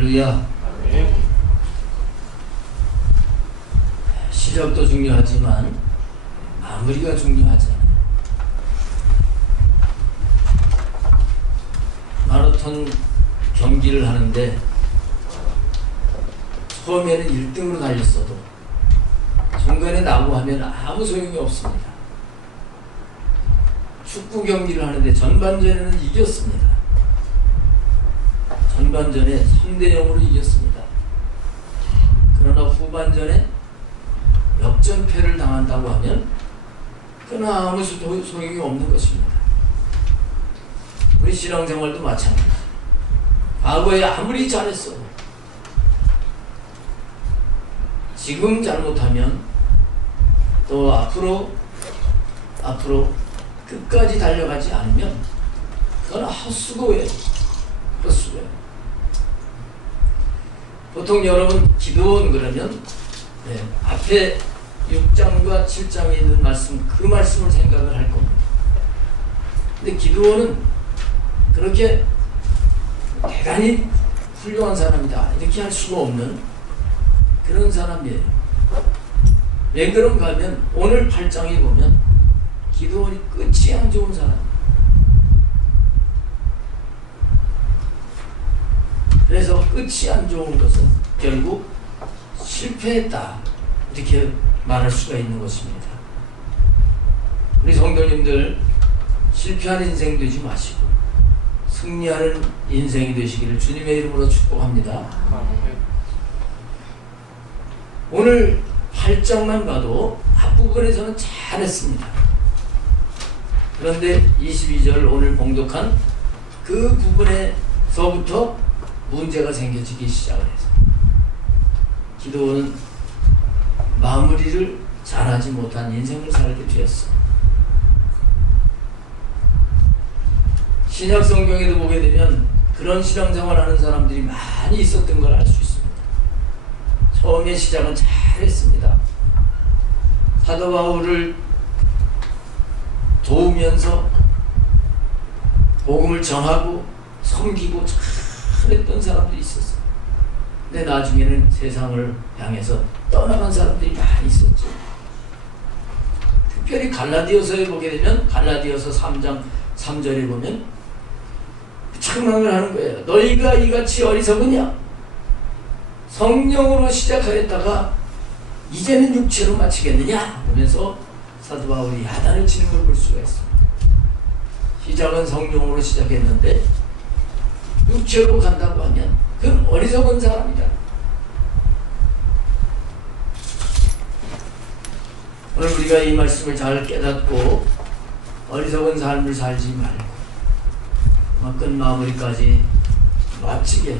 할렐루야. 시작도 중요하지만 마무리가 중요하잖아요. 마라톤 경기를 하는데 처음에는 1등으로 달렸어도 중간에 나고 하면 아무 소용이 없습니다. 축구 경기를 하는데 전반전에는 이겼습니다. 전반전에 3대 0으로 이겼습니다. 그러나 후반전에 역전패를 당한다고 하면 그건 아무 소용이 없는 것입니다. 우리 신앙생활도 마찬가지입니다. 과거에 아무리 잘했어도 지금 잘못하면 또 앞으로 끝까지 달려가지 않으면 그건 헛수고예요. 헛수고예요. 보통 여러분 기도원 그러면 앞에 6장과 7장에 있는 말씀, 그 말씀을 생각을 할 겁니다. 근데 기도원은 그렇게 대단히 훌륭한 사람이다 이렇게 할 수가 없는 그런 사람이에요. 왜 그런가 하면 오늘 8장에 보면 기도원이 끝이 안 좋은 사람이에요. 그래서 끝이 안 좋은 것은 결국 실패했다 이렇게 말할 수가 있는 것입니다. 우리 성도님들 실패하는 인생 되지 마시고 승리하는 인생이 되시기를 주님의 이름으로 축복합니다. 오늘 8장만 봐도 앞부분에서는 잘했습니다. 그런데 22절 오늘 봉독한 그 부분에서부터 문제가 생겨지기 시작을 해서 기도원은 마무리를 잘하지 못한 인생을 살게 되었어. 신약 성경에도 보게 되면 그런 신앙생활하는 사람들이 많이 있었던 걸 알 수 있습니다. 처음에 시작은 잘했습니다. 사도 바울을 도우면서 복음을 전하고 섬기고 잘했던 사람들이 있었어요. 근데 나중에는 세상을 향해서 떠나간 사람들이 많이 있었죠. 특별히 갈라디아서에 보게 되면 갈라디아서 3장 3절에 보면 책망을 하는 거예요. 너희가 이같이 어리석으냐? 성령으로 시작하였다가 이제는 육체로 마치겠느냐? 하면서 사도 바울이 야단을 치는 걸 볼 수가 있습니다. 시작은 성령으로 시작했는데 육체로 간다고 하면 그건 어리석은 사람이다. 오늘 우리가 이 말씀을 잘 깨닫고 어리석은 삶을 살지 말고 끝 마무리까지 마치게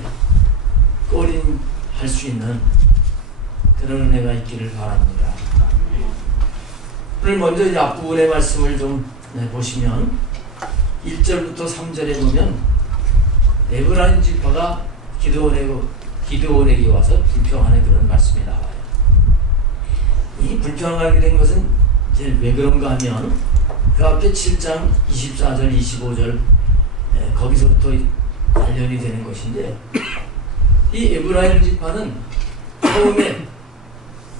꼬림할 수 있는 그런 은혜가 있기를 바랍니다. 오늘 먼저 이 앞부분의 말씀을 좀 보시면 1절부터 3절에 보면 에브라임 지파가 기드온에게 와서 불평하는 그런 말씀이 나와요. 이 불평하게 된 것은 이제 왜 그런가 하면 그 앞에 7장 24절 25절 거기서부터 관련이 되는 것인데 이 에브라임 지파는 처음에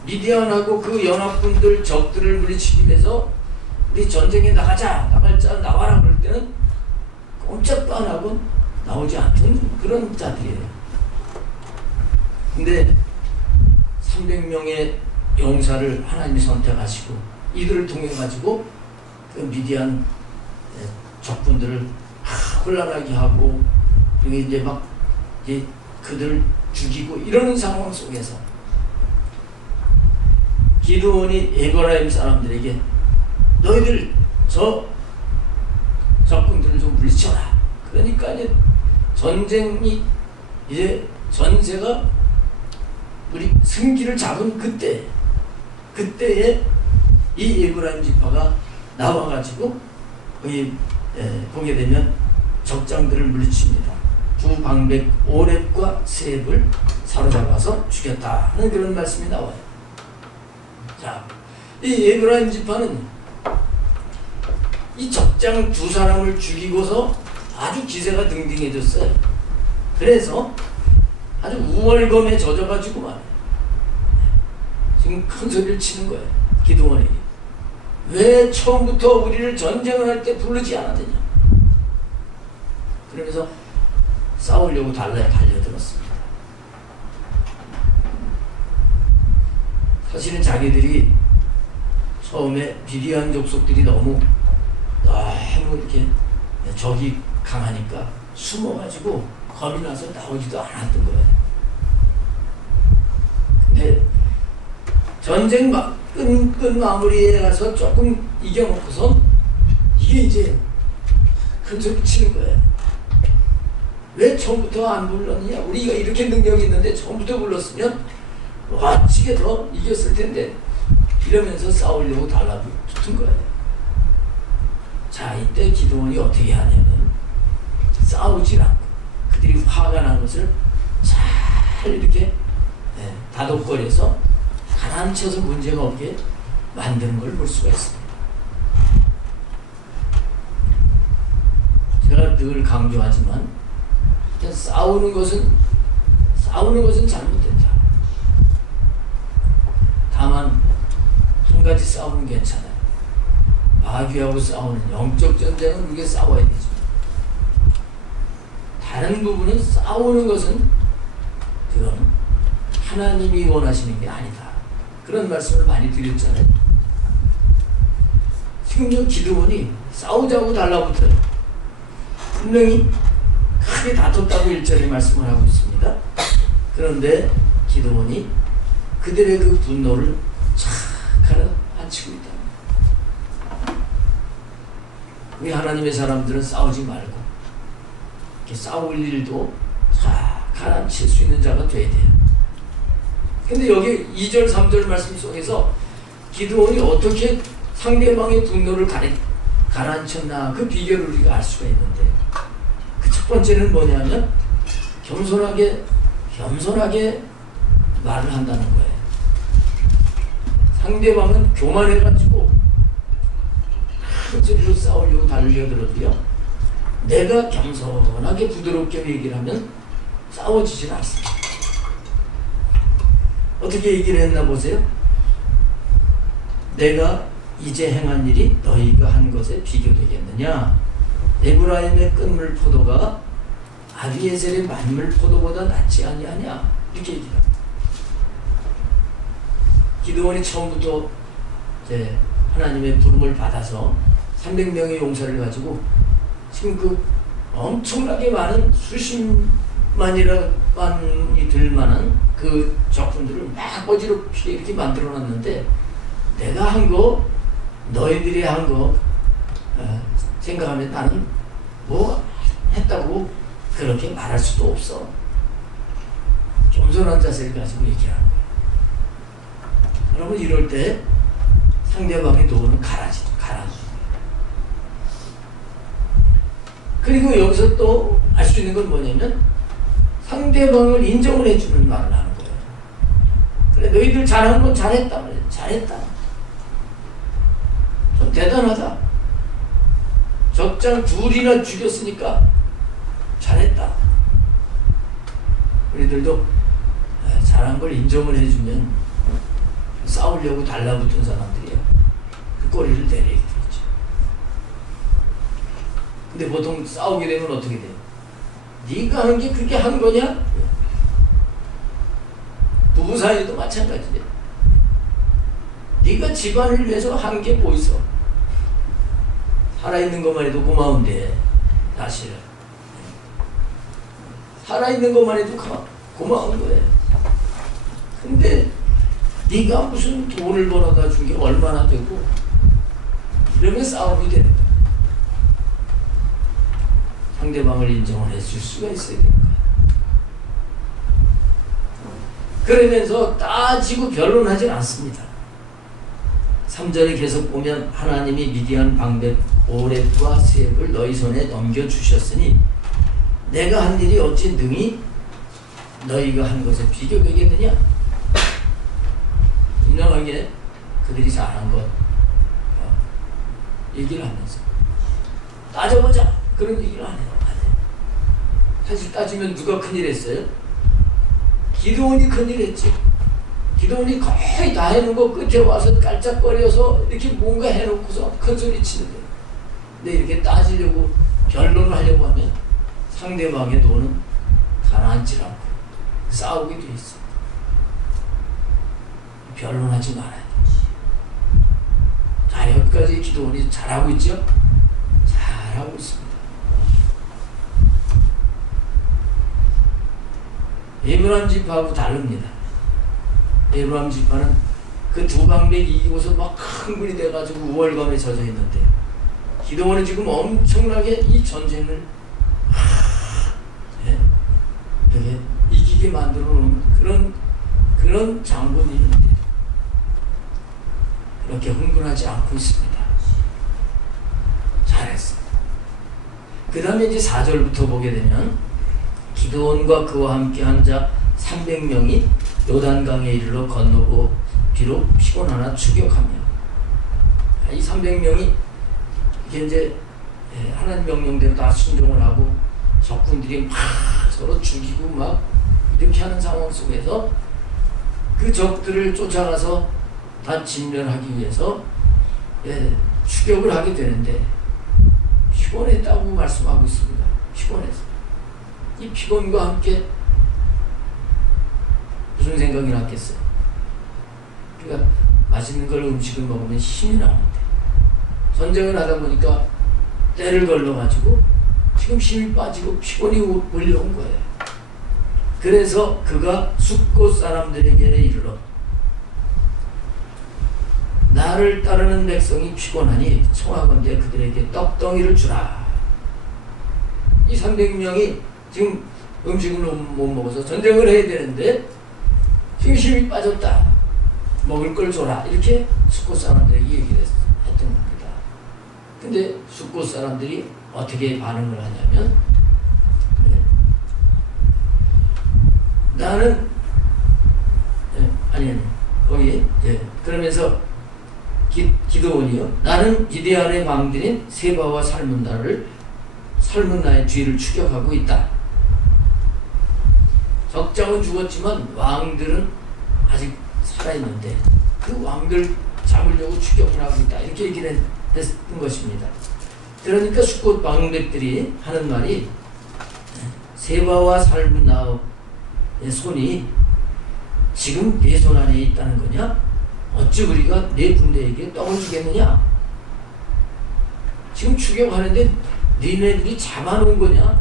미디안하고 그 연합군들 적들을 물리치기 위해서 우리 전쟁에 나갈 자 나와라 그럴 때는 꼼짝도 안 하고 나오지 않던 그런 자들이에요. 근데 300명의 용사를 하나님이 선택하시고 이들을 통해 가지고 그 미디안 적군들을 혼란하게 하고 그리고 이제 막 그들을 죽이고 이러는 상황 속에서 기드온이 에브라임 사람들에게 너희들 저 적군들을 좀 물리쳐라. 그러니까 이제 전쟁이 이제 전세가 우리 승기를 잡은 그때에 이 에브라임 지파가 나와가지고 보게 되면 적장들을 물리칩니다. 두 방백 오렙과 세렙을 사로잡아서 죽였다 하는 그런 말씀이 나와요. 자, 이 에브라임 지파는 이 적장 두 사람을 죽이고서 아주 기세가 등등해졌어요. 그래서 아주 우월감에 젖어가지고 말이야. 지금 큰 소리를 치는 거예요. 기드온에게. 왜 처음부터 우리를 전쟁을 할 때 부르지 않았느냐. 그러면서 싸우려고 달려들었습니다. 사실은 자기들이 처음에 미디안 족속들이 너무 이렇게 적이 강하니까 숨어가지고 겁이 나서 나오지도 않았던 거예요. 근데 전쟁 끝 마무리에 가서 조금 이겨놓고선 이게 이제 큰 소리 치는 거예요. 왜 처음부터 안 불렀느냐? 우리가 이렇게 능력이 있는데 처음부터 불렀으면 멋지게 더 이겼을 텐데, 이러면서 싸우려고 달라붙은 거예요. 자, 이때 기드온이 어떻게 하냐면 싸우지 않고 그들이 화가 난 것을 잘 이렇게 다독거려서 가라앉혀서 문제가 없게 만드는 걸 볼 수가 있습니다. 제가 늘 강조하지만 싸우는 것은 잘못됐다. 다만 한 가지 싸우는 괜찮아요. 마귀하고 싸우는 영적 전쟁은 우리가 싸워야 되죠. 다른 부분은 싸우는 것은 그거는 하나님이 원하시는 게 아니다. 그런 말씀을 많이 드렸잖아요. 지금 기드온이 싸우자고 달라붙어요. 분명히 크게 다퉜다고 1절에 말씀을 하고 있습니다. 그런데 기드온이 그들의 그 분노를 착 가라앉히고 있다. 우리 하나님의 사람들은 싸우지 말고 이렇게 싸울 일도 착 가라앉힐 수 있는 자가 돼야 돼요. 근데 여기 2절 3절 말씀 속에서 기드온이 어떻게 상대방의 분노를 가라앉혔나, 그 비결을 우리가 알 수가 있는데, 그 첫 번째는 뭐냐면 겸손하게 말을 한다는 거예요. 상대방은 교만해가지고 큰 소리로 싸우려고 달려들어도요, 내가 겸손하게 부드럽게 얘기를 하면 싸워지질 않습니다. 어떻게 얘기를 했나 보세요. 내가 이제 행한 일이 너희가 한 것에 비교되겠느냐. 에브라임의 끈물 포도가 아비에셀의 만물 포도보다 낫지 아니하냐. 이렇게 얘기합니다. 기드온이 처음부터 이제 하나님의 부름을 받아서 300명의 용사를 가지고 지금 그 엄청나게 많은 수십만이 들 만한 그 적군들을 막 어지럽게 이렇게 만들어 놨는데, 내가 한 거, 너희들이 한 거 생각하면 나는 뭐 했다고 그렇게 말할 수도 없어. 겸손한 자세를 가지고 얘기하는 거예요. 여러분, 이럴 때 상대방의 노는 가라앉는 거예요. 그리고 여기서 또 알 수 있는 건 뭐냐면 상대방을 인정을 해주는 말을 하는 거예요. 그래, 너희들 잘한 건 잘했다. 그래. 잘했다. 좀 대단하다. 적장 둘이나 죽였으니까 잘했다. 우리들도 잘한 걸 인정을 해주면 싸우려고 달라붙은 사람들이요, 그 꼬리를 내리게 되죠. 근데 보통 싸우게 되면 어떻게 돼요? 네가 한 게 그게 한 거냐? 부부 사이에도 마찬가지예요. 네가 집안을 위해서 한 게 뭐 있어? 살아있는 것만 해도 고마운데, 사실은 살아있는 것만 해도 고마운 거예요. 근데 네가 무슨 돈을 벌어다 준 게 얼마나 되고, 이러면 싸움이 되는 거예요. 상대방을 인정을 해줄 수가 있어야 되는 거예요. 그러면서 따지고 변론하지 않습니다. 3절에 계속 보면 하나님이 미디안 방백 오렙과 세heb을 너희 손에 넘겨주셨으니 내가 한 일이 어찌 능히 너희가 한 것에 비교되겠느냐. 분명하게 그들이 잘한 것 얘기를 하면서 따져보자, 그런 얘기를 안 해요. 사실 따지면 누가 큰일 했어요? 기드온이 큰일 했지. 기드온이 거의 다 해놓고 끝에 와서 깔짝거려서 이렇게 뭔가 해놓고서 큰 소리 치는데, 근데 이렇게 따지려고 변론을 하려고 하면 상대방의 노는 가라앉지 않고 싸우게 돼 있어. 변론하지 말아야 돼. 자, 여기까지 기드온이 잘하고 있죠? 잘하고 있습니다. 에브라임 지파하고 다릅니다. 에브라임 지파는 그 두 방백 이기고서 막 흥분이 돼가지고 우월감에 젖어 있는데, 기드온은 지금 엄청나게 이 전쟁을 되게 이기게 만들어 놓은 그런 장군이 있는데 그렇게 흥분하지 않고 있습니다. 잘했어. 그 다음에 이제 4절부터 보게 되면, 기드온과 그와 함께 한 자 300명이 요단강에 이르러 건너고 비록 피곤하나 추격하며, 이 300명이 이게 이제 하나님 명령대로 다 순종을 하고 적군들이 막 서로 죽이고 막 이렇게 하는 상황 속에서 그 적들을 쫓아가서 다 진멸하기 위해서 추격을 하게 되는데, 피곤했다고 말씀하고 있습니다. 피곤해서. 이 피곤과 함께 무슨 생각이 났겠어요? 그러니까 맛있는 걸 음식을 먹으면 힘이 나오는데, 전쟁을 하다 보니까 때를 걸러가지고 지금 힘이 빠지고 피곤이 몰려온 거예요. 그래서 그가 숫곳 사람들에게 이르러 나를 따르는 백성이 피곤하니 청하건대 그들에게 떡덩이를 주라. 이 300명이 지금 음식을 못 먹어서 전쟁을 해야 되는데 지금 힘이 빠졌다. 먹을 걸 줘라. 이렇게 숫곳 사람들에게 얘기를 했던 겁니다. 근데 숫곳 사람들이 어떻게 반응을 하냐면, 나는 거기 그러면서 기드온이요, 나는 미디안의 왕들인 세바와 살문나의 뒤를 추격하고 있다. 적장은 죽었지만 왕들은 아직 살아있는데 그 왕들 잡으려고 추격을 하고 있다. 이렇게 얘기를 했던 것입니다. 그러니까 숫곳 방백들이 하는 말이, 세바와 살문나의 손이 지금 내 손 안에 있다는 거냐? 어찌 우리가 내 군대에게 떡을 주겠느냐? 지금 추격하는데 니네들이 잡아놓은 거냐?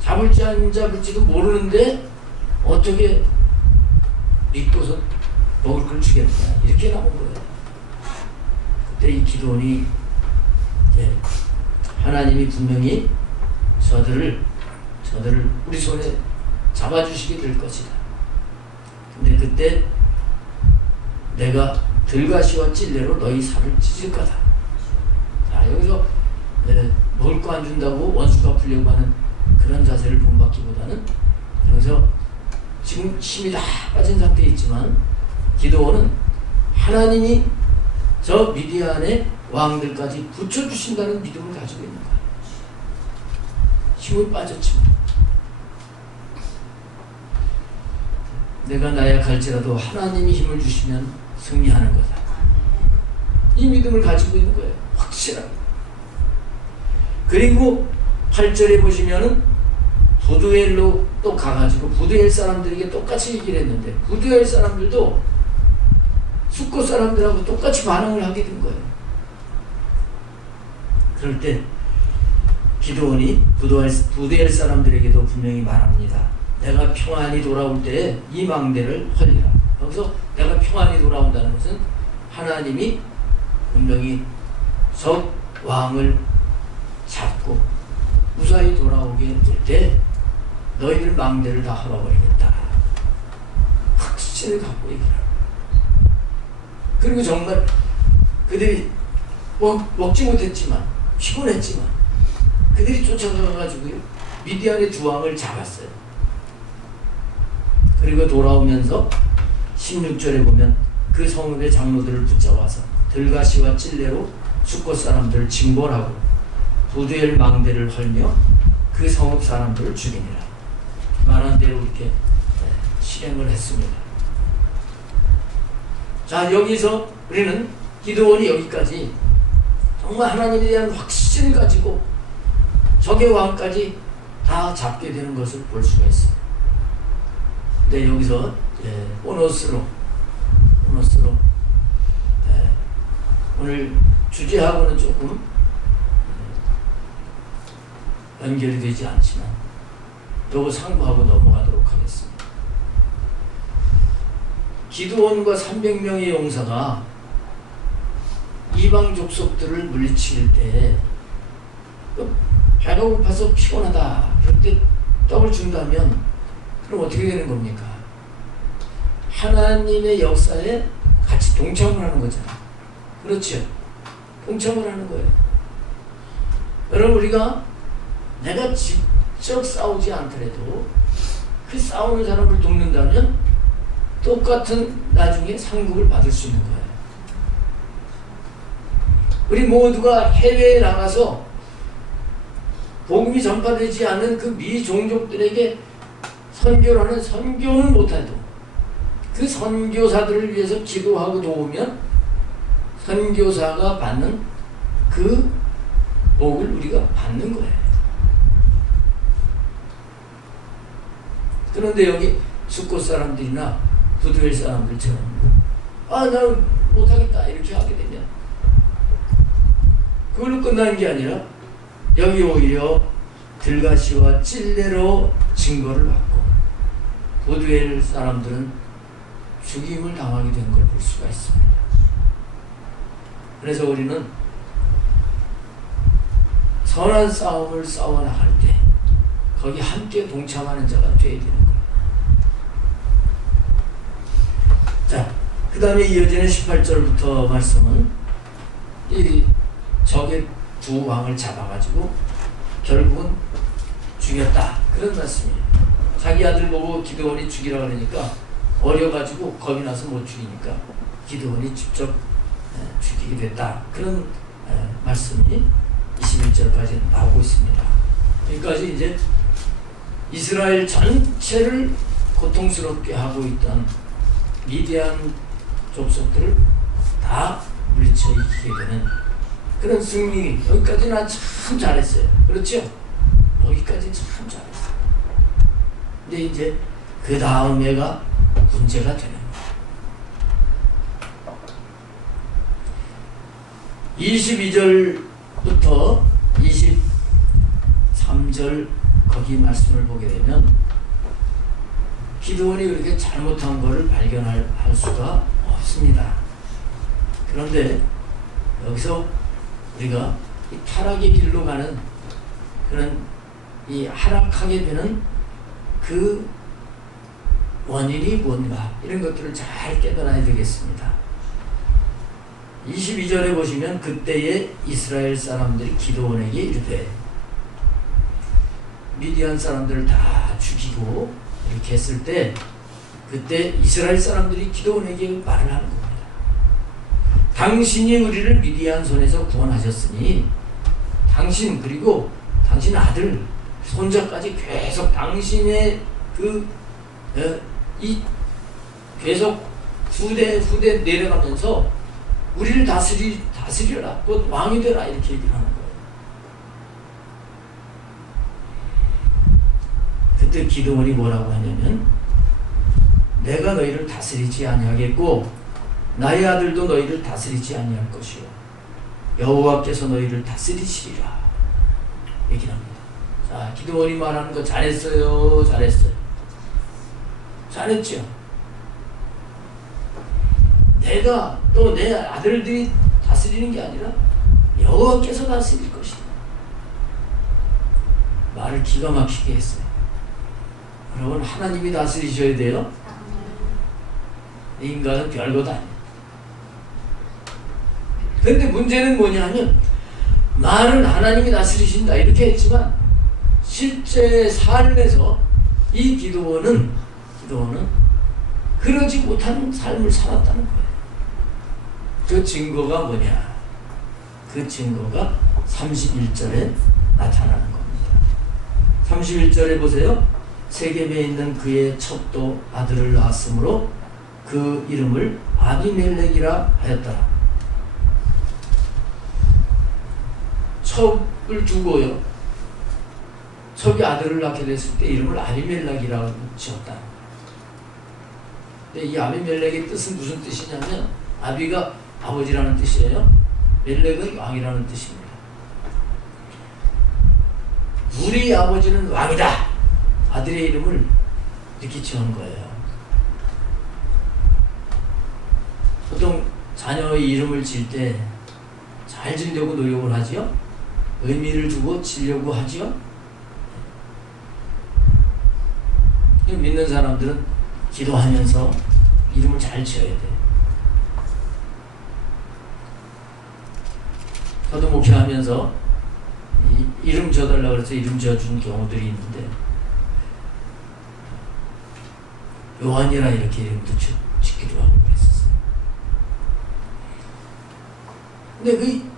잡을지 안 잡을지도 모르는데 어떻게 믿고서 먹을 걸 주겠느냐? 이렇게 나온 거예요. 그때 이 기드온이 하나님이 분명히 저들을 우리 손에 잡아주시게 될 것이다. 근데 그때 내가 들가시와 찔레로 너희 살을 찢을 거다. 자, 여기서 먹을 거 안 준다고 원수 갚으려고 하는 그런 자세를 본받기보다는, 여기서 지금 힘이 다 빠진 상태에 있지만 기드온은 하나님이 저 미디안의 왕들까지 붙여주신다는 믿음을 가지고 있는 거예요. 힘이 빠졌지만 내가 나약할지라도 하나님이 힘을 주시면 승리하는 거다. 이 믿음을 가지고 있는 거예요. 확실하게. 그리고 8절에 보시면은 부두엘로 또 가가지고 부두엘 사람들에게 똑같이 얘기를 했는데, 부두엘 사람들도 숫곳 사람들하고 똑같이 반응을 하게 된 거예요. 그럴 때 기드온이 부두엘 사람들에게도 분명히 말합니다. 내가 평안히 돌아올 때 이 망대를 헐리라. 여기서 내가 평안히 돌아온다는 것은 하나님이 분명히 적 왕을 잡고 무사히 돌아오게 될 때 너희들 망대를 다 헐어버리겠다. 확신을 갖고 얘기를 합니다. 그리고 정말 그들이 먹지 못했지만 피곤했지만 그들이 쫓아가가지고 미디안의 두 왕을 잡았어요. 그리고 돌아오면서 16절에 보면 그 성읍의 장로들을 붙잡아서 들가시와 찔레로 숫곳 사람들을 징벌하고 부두엘 망대를 헐며 그 성읍 사람들을 죽이니라. 말한 대로 이렇게 실행을 했습니다. 자, 여기서 우리는 기드온이 여기까지 정말 하나님에 대한 확신을 가지고 적의 왕까지 다 잡게 되는 것을 볼 수가 있습니다. 근데 여기서 보너스로 오늘 주제하고는 조금 연결이 되지 않지만 요거 상고하고 넘어가도록 하겠습니다. 기드온과 300명의 용사가 이방 족속들을 물리칠 때 배가 고파서 피곤하다 그럴 때 떡을 준다면 그럼 어떻게 되는 겁니까? 하나님의 역사에 같이 동참을 하는 거잖아요. 그렇죠? 동참을 하는 거예요. 여러분, 우리가 내가 직접 싸우지 않더라도 그 싸우는 사람을 돕는다면 똑같은 나중에 상급을 받을 수 있는 거예요. 우리 모두가 해외에 나가서 복음이 전파되지 않는 그 미종족들에게 선교를 하는 선교는 못해도 그 선교사들을 위해서 기도하고 도우면 선교사가 받는 그 복을 우리가 받는 거예요. 그런데 여기 수꽃 사람들이나 부두엘 사람들처럼 나 못하겠다 이렇게 하게 되면 그걸로 끝나는 게 아니라 여기 오히려 들가시와 찔레로 증거를 받고 부두엘 사람들은 죽임을 당하게 된 걸 볼 수가 있습니다. 그래서 우리는 선한 싸움을 싸워나갈 때 거기 함께 동참하는 자가 되어야 되는 거예요. 자, 그 다음에 이어지는 18절부터 말씀은 이 적의 두 왕을 잡아가지고 결국은 죽였다 그런 말씀이에요. 자기 아들 보고 기드온이 죽이라 그러니까 어려가지고 겁이 나서 못 죽이니까 기드온이 직접 죽이게 됐다 그런 말씀이 21절까지 나오고 있습니다. 여기까지 이제 이스라엘 전체를 고통스럽게 하고 있던 미디안 족속들을 다 물리쳐 이기게 되는 그런 승리. 여기까지는 참 잘했어요. 그렇죠? 여기까지 참 잘했어요. 근데 이제 그 다음에가 문제가 되는 거예요. 22절부터 23절 거기 말씀을 보게 되면 기드온이 그렇게 잘못한 것을 발견할 수가 없습니다. 그런데 여기서 우리가 이 타락의 길로 가는 그런 이 하락하게 되는 그 원인이 뭔가 이런 것들을 잘 깨달아야 되겠습니다. 22절에 보시면 그때에 이스라엘 사람들이 기드온에게 이르되 미디안 사람들을 다 죽이고 이렇게 했을 때 그때 이스라엘 사람들이 기드온에게 말을 하는 겁니다. 당신이 우리를 미디안 손에서 구원하셨으니 당신 그리고 당신 아들 손자까지 계속 당신의 계속 후대 내려가면서 우리를 다스려라 곧 왕이 되라 이렇게 얘기를 하는 거예요. 그때 기드온이 뭐라고 하냐면 내가 너희를 다스리지 아니하겠고 나의 아들도 너희를 다스리지 아니할 것이요 여호와께서 너희를 다스리시리라 얘기를 합니다. 자, 기드온이 말하는 거 잘했어요? 잘했어요? 잘했죠? 내가 또 내 아들들이 다스리는 게 아니라 여호와께서 다스릴 것이다. 말을 기가 막히게 했어요. 여러분, 하나님이 다스리셔야 돼요. 인간은 별거도 아니에요. 그런데 문제는 뭐냐 하면 말은 하나님이 다스리신다 이렇게 했지만 실제 삶에서 이 기드온은 그러지 못하는 삶을 살았다는 거예요. 그 증거가 뭐냐? 그 증거가 31절에 나타나는 겁니다. 31절에 보세요. 세겜에 있는 그의 첩도 아들을 낳았으므로 그 이름을 아비멜렉이라 하였더라. 첩을 두고요. 첩이 아들을 낳게 됐을 때 이름을 아비멜렉이라고 지었다. 근데 이 아비멜렉의 뜻은 무슨 뜻이냐면 아비가 아버지라는 뜻이에요. 멜렉은 왕이라는 뜻입니다. 우리 아버지는 왕이다. 아들의 이름을 이렇게 지은 거예요. 보통 자녀의 이름을 지을 때 잘 지으려고 노력을 하지요. 의미를 두고 지으려고 하지요. 믿는 사람들은 기도하면서 이름을 잘 지어야 돼. 저도 목회하면서 이름 지어달라고 해서 이름 지어준 경우들이 있는데 요한이라 이렇게 이름도 짓기도 하고 그랬었어요. 근데 그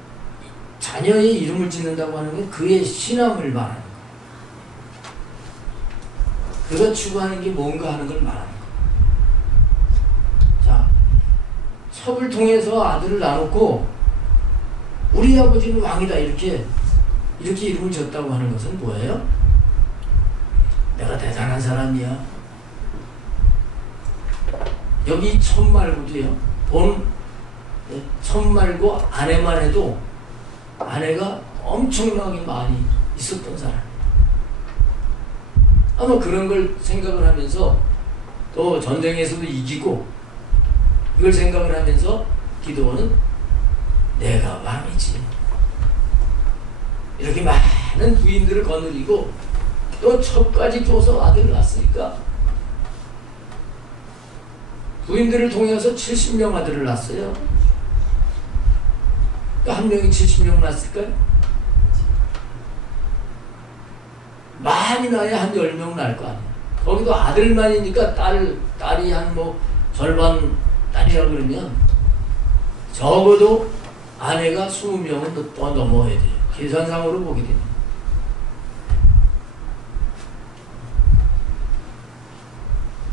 자녀의 이름을 짓는다고 하는 건 그의 신앙을 말하는 거예요. 그가 추구하는 게 뭔가 하는 걸 말하는 거예요. 자, 첩을 통해서 아들을 낳아놓고 우리 아버지는 왕이다 이렇게 이름을 지었다고 하는 것은 뭐예요? 내가 대단한 사람이야. 여기 첩 말고도요. 첩 말고 아내만 해도 아내가 엄청나게 많이 있었던 사람. 아마 그런 걸 생각을 하면서 또 전쟁에서도 이기고 이걸 생각을 하면서 기도는 내가 왕이지. 이렇게 많은 부인들을 거느리고 또 첩까지 줘서 아들을 낳았으니까 부인들을 통해서 70명 아들을 낳았어요. 한 명이 70명 낳았을까요? 많이 낳아야 한 10명 낳을 거 아니에요. 거기도 아들만이니까 딸이 한 절반 딸이라 그러면 적어도 아내가 20명은 더 넘어야 돼요. 계산상으로 보게 됩니다.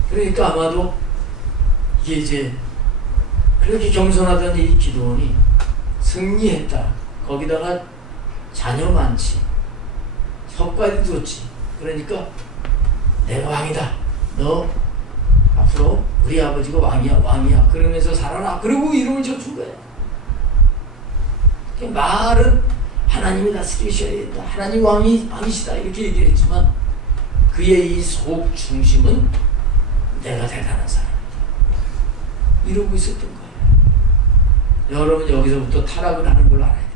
그러니까 아마도 이게 이제 그렇게 겸손하던 이 기도원이 승리했다. 거기다가 자녀 많지. 섭까지 두었지. 그러니까 내가 왕이다. 너 앞으로 우리 아버지가 왕이야. 그러면서 살아라. 그리고 이름을 지어준 거예요. 말은 하나님이 다스리셔야 된다. 하나님 왕이시다. 이렇게 얘기를 했지만 그의 이 속 중심은 내가 대단한 사람이다. 이러고 있었던 거예요. 여러분 여기서부터 타락을 하는 걸 알아야 돼요.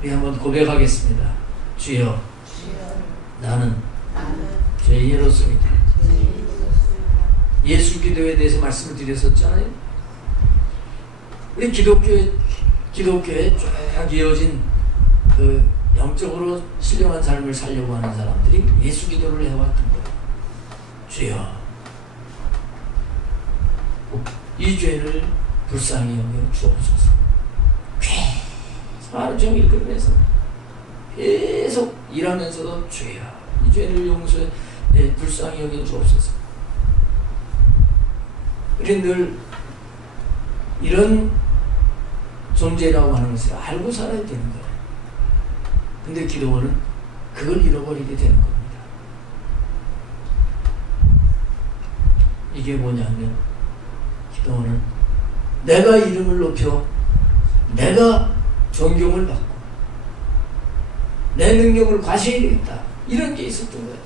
우리 한번 고백하겠습니다. 주여, 나는 죄인으로서이다. 예수 기도에 대해서 말씀을 드렸었잖아요. 우리 기독교에 쭉 이어진 그 영적으로 신령한 삶을 살려고 하는 사람들이 예수 기도를 해왔던 거예요. 주여, 이 죄를 불쌍히 여겨 주옵소서. 하루 종일 그러면서 계속 일하면서도 주여, 이 죄를 용서해 불쌍히 여겨 주옵소서. 우리 늘 이런 존재라고 하는 것을 알고 살아야 되는 거예요. 근데 기도원은 그걸 잃어버리게 되는 겁니다. 이게 뭐냐면 기도원은 내가 이름을 높여 내가 존경을 받고 내 능력을 과시해야겠다. 이런 게 있었던 거예요.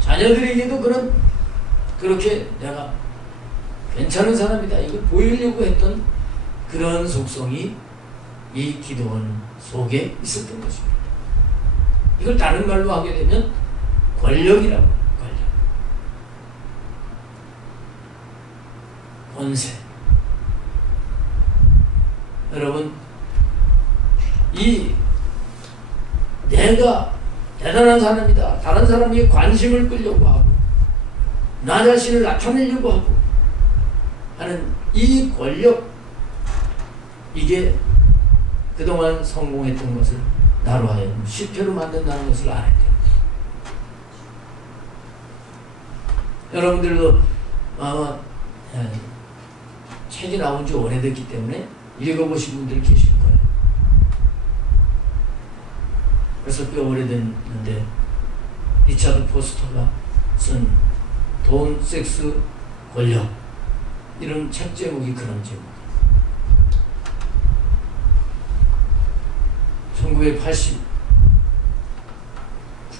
자녀들에게도 그렇게 내가 괜찮은 사람이다. 이걸 보이려고 했던 그런 속성이 이 기도원 속에 있었던 것입니다. 이걸 다른 말로 하게 되면 권력이라고 해요. 권세. 여러분, 내가 대단한 사람이다. 다른 사람에게 관심을 끌려고 하고 나 자신을 나타내려고 하고 하는 이 권력, 이게 그동안 성공했던 것을 나로 하여금 실패로 만든다는 것을 알아야 돼요. 여러분들도 아마 책이 나온 지 오래됐기 때문에 읽어보신 분들 계실 거예요. 그래서 꽤 오래됐는데 리차드 포스터가 쓴 돈, 섹스, 권력 이런 책 제목이 그런 제목이에요.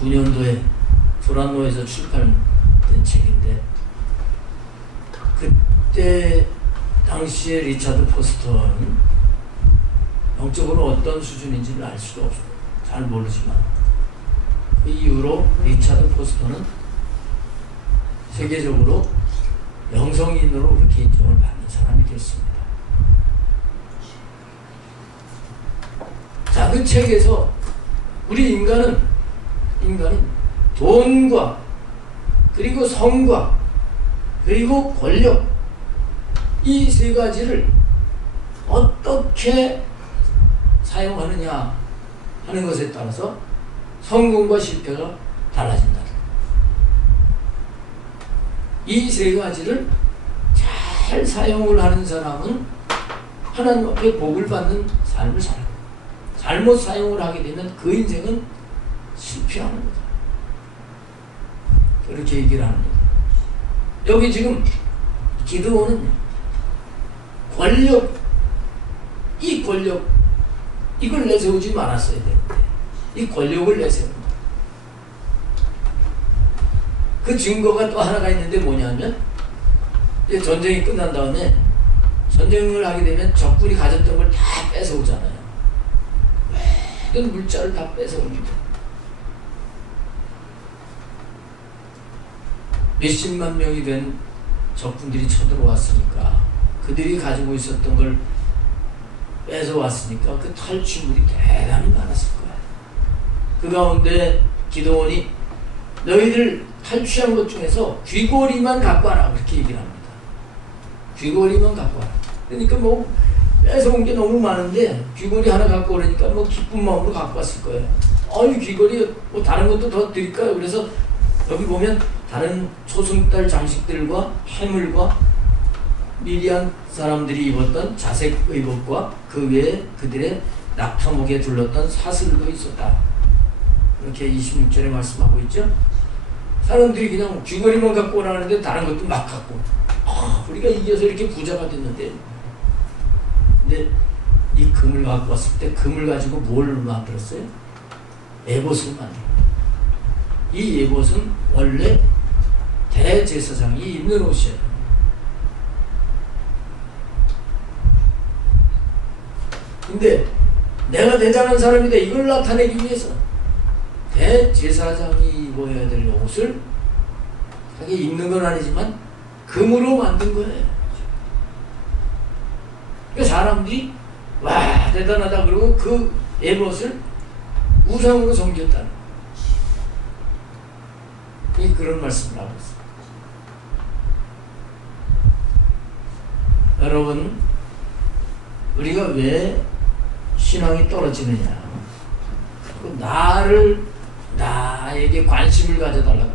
1989년도에 조란노에서 출판된 책인데 그때 당시에 리차드 포스터는 영적으로 어떤 수준인지를 알 수가 없어요. 잘 모르지만 그 이후로 리차드 포스터는 세계적으로 영성인으로 그렇게 인정을 받는 사람이 됐습니다. 자, 그 책에서 우리 인간은 돈과 그리고 성과 그리고 권력 이 세 가지를 어떻게 사용하느냐 하는 것에 따라서 성공과 실패가 달라진다. 이 세 가지를 잘 사용을 하는 사람은 하나님 앞에 복을 받는 삶을 살고, 잘못 사용을 하게 되면 그 인생은 실패하는 거다. 그렇게 얘기를 합니다. 여기 지금 기드온은 권력, 이 권력, 이걸 내세우지 말았어야 되는데 이 권력을 내세운다. 그 증거가 또 하나가 있는데 뭐냐면 이제 전쟁이 끝난 다음에 전쟁을 하게 되면 적군이 가졌던 걸 다 뺏어오잖아요. 모든 물자를 다 뺏어옵니다. 몇십만 명이 된 적군들이 쳐들어왔으니까 그들이 가지고 있었던 걸 뺏어왔으니까 그 탈취물이 대단히 많았을 거예요. 그 가운데 기드온이 너희들 탈취한 것 중에서 귀고리만 갖고 와라 그렇게 얘기를 합니다. 귀고리만 갖고 와라. 그러니까 뭐 뺏어온 게 너무 많은데 귀고리 하나 갖고 오려니까 뭐 기쁜 마음으로 갖고 왔을 거예요. 이 귀고리 뭐 다른 것도 더 드릴까요? 그래서 여기 보면 다른 초승달 장식들과 해물과 미디안 사람들이 입었던 자색 의복과 그 외에 그들의 낙타목에 둘렀던 사슬도 있었다. 이렇게 26절에 말씀하고 있죠. 사람들이 그냥 귀걸이만 갖고 오라는데 다른 것도 막 갖고 우리가 이겨서 이렇게 부자가 됐는데, 근데 이 금을 갖고 왔을 때 금을 가지고 뭘 만들었어요? 에봇을 만들었어요. 이 에봇은 원래 대제사장이 입는 옷이에요. 근데 내가 대단한 사람이다 이걸 나타내기 위해서 대제사장이 입어야 될 옷을 자기 입는 건 아니지만 금으로 만든 거예요. 그러니까 사람들이 와 대단하다 그러고 그 에봇을 우상으로 섬겼다는 거예요. 그런 말씀을 하고 있어요. 여러분, 우리가 왜 신앙이 떨어지느냐? 나에게 관심을 가져달라고.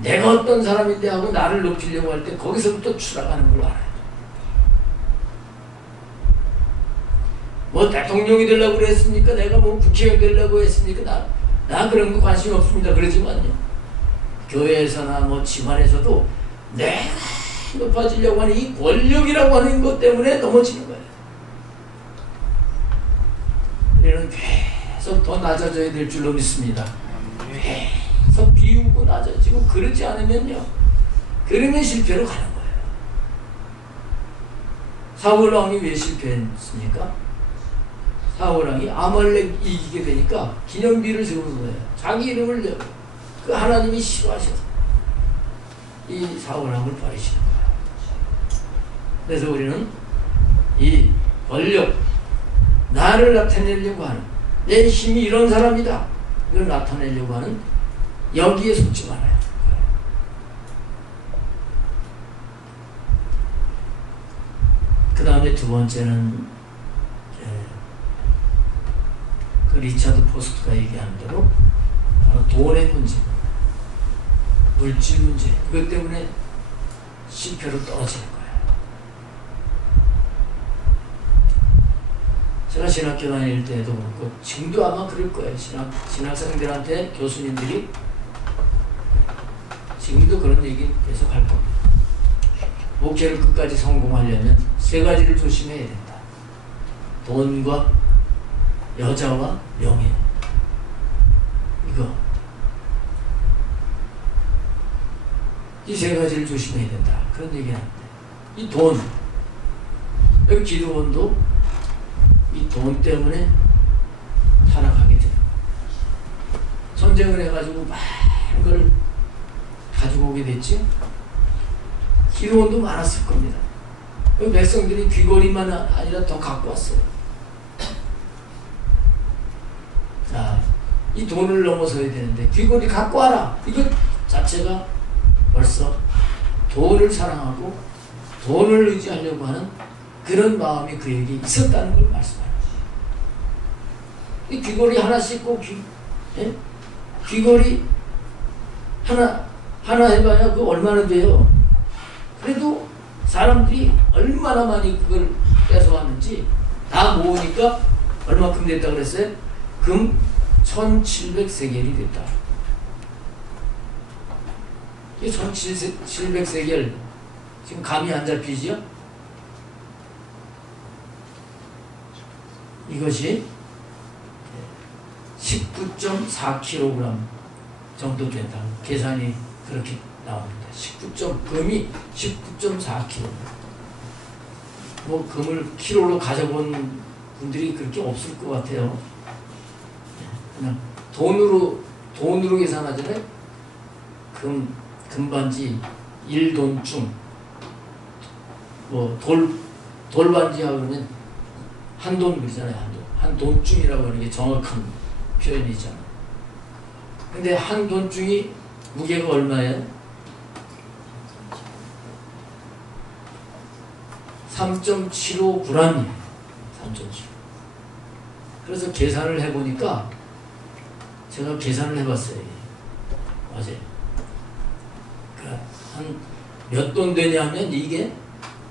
내가 어떤 사람인데 하고 나를 높이려고 할 때 거기서부터 추락하는 걸 알아요. 뭐 대통령이 되려고 그랬습니까? 내가 뭐 국회의원 되려고 했습니까? 나 그런 거 관심 없습니다. 그러지만요. 교회에서나 뭐 집안에서도 내가 높아지려고 하는 이 권력이라고 하는 것 때문에 넘어지는 거예요. 우리는 계속 더 낮아져야 될 줄로 믿습니다. 계속 비우고 낮아지고 그러지 않으면요. 그러면 실패로 가는 거예요. 사울 왕이 왜 실패했습니까? 사울 왕이 아말렉 이기게 되니까 기념비를 세우는 거예요. 자기 이름을 내고 그 하나님이 싫어하셔서 이 사울 왕을 버리시는 거예요. 그래서 우리는 이 권력, 나를 나타내려고 하는, 내 힘이 이런 사람이다 이걸 나타내려고 하는 여기에 속지 말아요. 그 다음에 두 번째는 그 리차드 포스트가 얘기하는 대로 바로 돈의 문제, 물질 문제, 그것 때문에 실패로 떨어지는 거예요. 제가 신학교 다닐 때도 그렇고 지금도 아마 그럴 거예요. 신학생들한테 교수님들이 지금도 그런 얘기 계속 할 겁니다. 목회를 끝까지 성공하려면 세 가지를 조심해야 된다. 돈과 여자와 명예. 이거. 이 세 가지를 조심해야 된다. 그런 얘기 하는데. 이 돈. 여기 기도원도 이 돈 때문에 타락하게 돼요. 전쟁을 해가지고 많은 걸 가지고 오게 됐지. 기도원도 많았을 겁니다. 백성들이 귀걸이만 아니라 더 갖고 왔어요. 자, 이 돈을 넘어서야 되는데 귀걸이 갖고 와라. 이거 자체가 벌써 돈을 사랑하고 돈을 의지하려고 하는 그런 마음이 그에게 있었다는 걸 말씀합니다. 이 귀걸이 하나씩 꼭 귀걸이 하나 해봐야 그 얼마나 돼요. 그래도 사람들이 얼마나 많이 그걸 뺏어왔는지 다 모으니까 얼마큼 됐다 그랬어요? 금 1700세겔이 됐다. 이 1700세겔 지금 감이 안 잡히죠? 이것이 19.4kg 정도 된다. 계산이 그렇게 나옵니다. 금이 19.4kg. 뭐 금을 키로로 가져본 분들이 그렇게 없을 것 같아요. 그냥 돈으로 계산하잖아요. 금반지 1돈쯤, 뭐 돌반지하고 그러면 한돈 그러잖아요. 한돈쯤이라고 하는 게 정확한 표현이잖아요. 근데 한돈쯤이 무게가 얼마예요? 3.75g이에요. 3.75. 그래서 계산을 해보니까 제가 계산을 해봤어요. 어제. 한 몇 돈 되냐면 이게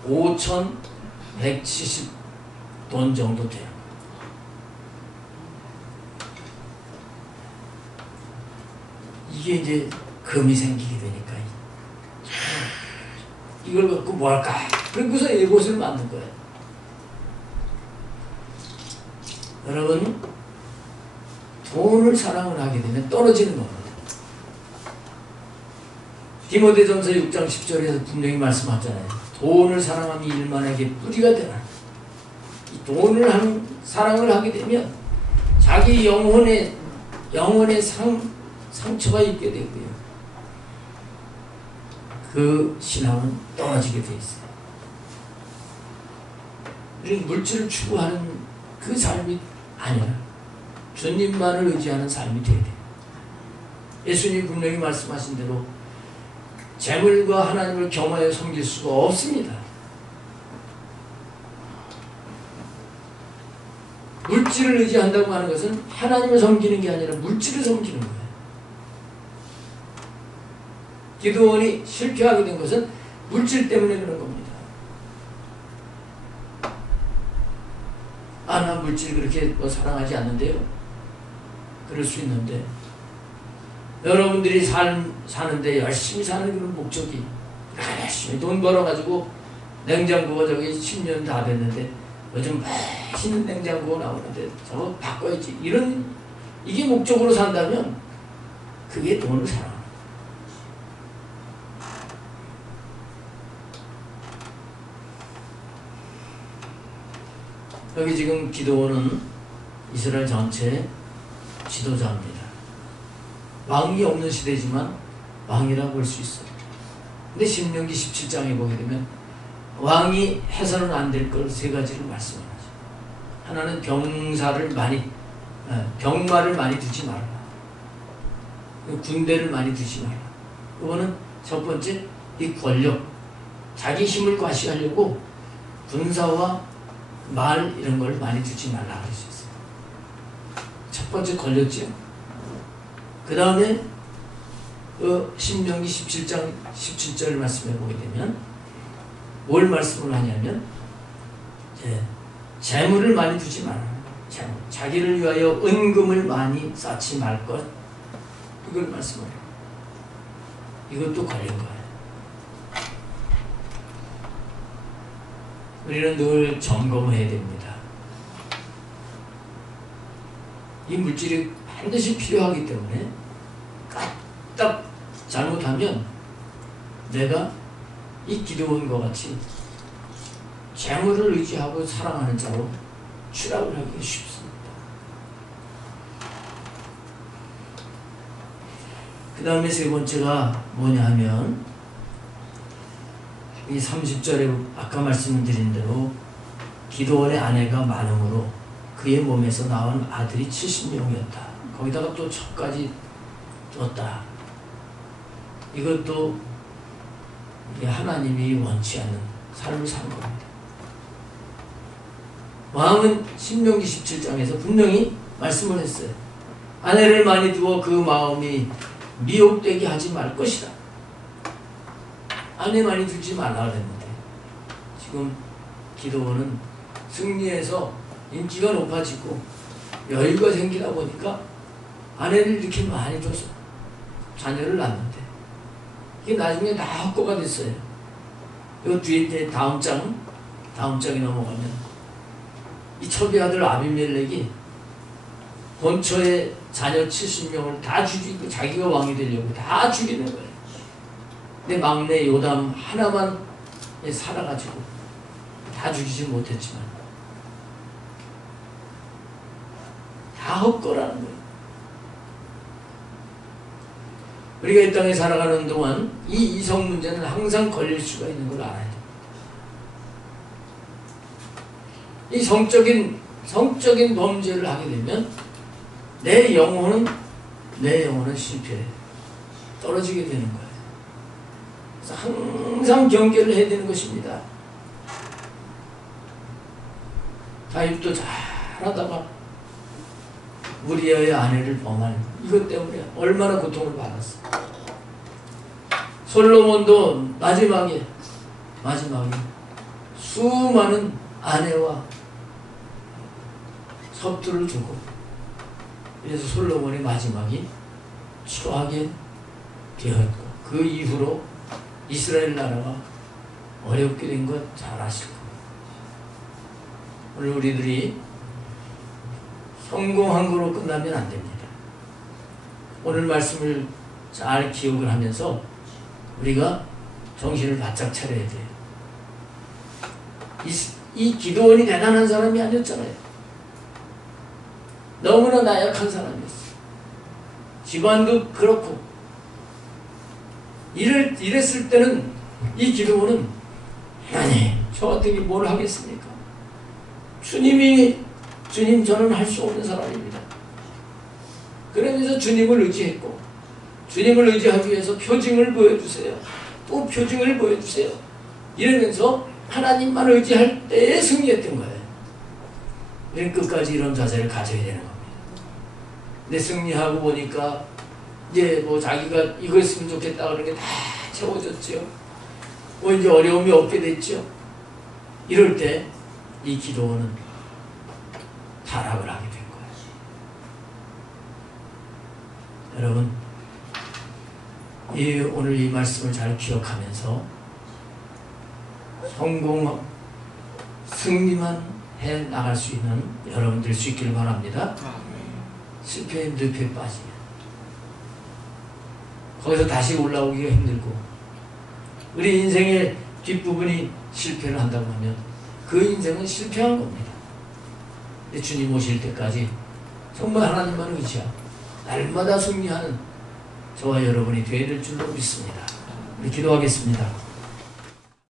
5,170돈 정도 돼요. 이게 이제 금이 생기게 되니까 이걸 갖고 뭐 할까? 그래서 이곳을 만든 거예요. 여러분, 돈을 사랑을 하게 되면 떨어지는 겁니다. 디모데전서 6장 10절에서 분명히 말씀하잖아요. 돈을 사랑하면 일만에게 뿌리가 되나. 이 돈을 사랑을 하게 되면 자기 영혼의 상처가 있게 되고요. 그 신앙은 떨어지게 돼 있어요. 우리는 물질을 추구하는 그 삶이 아니라 주님만을 의지하는 삶이 되어야 돼요. 예수님이 분명히 말씀하신 대로 재물과 하나님을 겸하여 섬길 수가 없습니다. 물질을 의지한다고 하는 것은 하나님을 섬기는 게 아니라 물질을 섬기는 거예요. 기도원이 실패하게 된 것은 물질 때문에 그런 겁니다. 나 물질 그렇게 사랑하지 않는데요. 그럴 수 있는데 여러분들이 사는데 열심히 사는 그런 목적이 열심히 돈 벌어가지고 냉장고가 저기 10년 다 됐는데 요즘 맛있는 냉장고가 나오는데 저거 바꿔야지. 이게 목적으로 산다면 그게 돈을 사랑합니다. 여기 지금 기도원은 이스라엘 전체의 지도자입니다. 왕이 없는 시대지만 왕이라고 볼 수 있어요. 근데 신명기 17장에 보게 되면 왕이 해서는 안 될 걸 세 가지를 말씀하죠. 하나는 병말을 많이 두지 말라. 군대를 많이 두지 말라. 그거는 첫 번째, 이 권력, 자기 힘을 과시하려고 군사와 말 이런 걸 많이 두지 말라 그럴 수 있어요. 첫 첫 번째 걸렸죠. 그 다음에 신명기 17장 17절 말씀해 보게 되면 뭘 말씀을 하냐면 재물을 많이 두지 마라. 재물. 자기를 위하여 은금을 많이 쌓지 말 것. 이걸 말씀을 해요. 이것도 걸린 거예요. 우리는 늘 점검해야 됩니다. 이 물질이 반드시 필요하기 때문에 까딱 잘못하면 내가 이 기도원과 같이 재물을 의지하고 사랑하는 자로 추락을 하기 쉽습니다. 그 다음에 세 번째가 뭐냐 하면 이 30절에 아까 말씀드린 대로 기도원의 아내가 많음으로 그의 몸에서 나온 아들이 70명이었다. 거기다가 또 첩까지 줬다. 이것도 하나님이 원치 않는 삶을 산 겁니다. 왕은 신명기 17장에서 분명히 말씀을 했어요. 아내를 많이 두어 그 마음이 미혹되게 하지 말 것이다. 아내 많이 두지 말라 그랬는데 지금 기도원은 승리해서 인기가 높아지고 여유가 생기다 보니까 아내를 이렇게 많이 줘서 자녀를 낳는데 이게 나중에 다 헛고가 됐어요. 이 뒤에 이제 다음 장에 넘어가면 이 첩의 아들 아비멜렉이 본처의 자녀 70명을 다 죽이고 자기가 왕이 되려고 다 죽이는 거예요. 근데 막내 요담 하나만 살아가지고 다 죽이지 못했지만 다 헛거라는 거예요. 우리가 이 땅에 살아가는 동안 이 이성 문제는 항상 걸릴 수가 있는 걸 알아야 됩니다. 이 성적인 범죄를 하게 되면 내 영혼은 실패해 떨어지게 되는 거예요. 그래서 항상 경계를 해야 되는 것입니다. 다윗도 잘하다가 우리아의 아내를 범한 이것 때문에 얼마나 고통을 받았어. 솔로몬도 마지막에 수많은 아내와 섭들을 주고 그래서 솔로몬의 마지막이 추하게 되었고 그 이후로 이스라엘 나라가 어렵게 된 것 잘 아실 겁니다. 오늘 우리들이 성공한 거로 끝나면 안 됩니다. 오늘 말씀을 잘 기억을 하면서 우리가 정신을 바짝 차려야 돼요. 이 기도원이 대단한 사람이 아니었잖아요. 너무나 나약한 사람이었어요. 집안도 그렇고 이랬을 때는 이 기도원은 하나님 저 어떻게 뭘 하겠습니까? 주님 저는 할 수 없는 사람입니다. 그러면서 주님을 의지했고 주님을 의지하기 위해서 표징을 보여주세요. 또 표징을 보여주세요. 이러면서 하나님만 의지할 때에 승리했던 거예요. 우리는 끝까지 이런 자세를 가져야 되는 겁니다. 근데 승리하고 보니까 이제 뭐 자기가 이거 했으면 좋겠다 그런 게 다 채워졌죠. 뭐 이제 어려움이 없게 됐죠. 이럴 때 이 기도원은 타락을 하게 된 거예요. 여러분 오늘 이 말씀을 잘 기억하면서 승리만 해 나갈 수 있는 여러분 될 수 있기를 바랍니다. 실패의 늪에 빠지면 거기서 다시 올라오기가 힘들고 우리 인생의 뒷부분이 실패를 한다고 하면 그 인생은 실패한 겁니다. 근데 주님 오실 때까지 정말 하나님만 의지하고 날마다 승리하는 저와 여러분이 되어야 될 줄로 믿습니다. 우리 기도하겠습니다.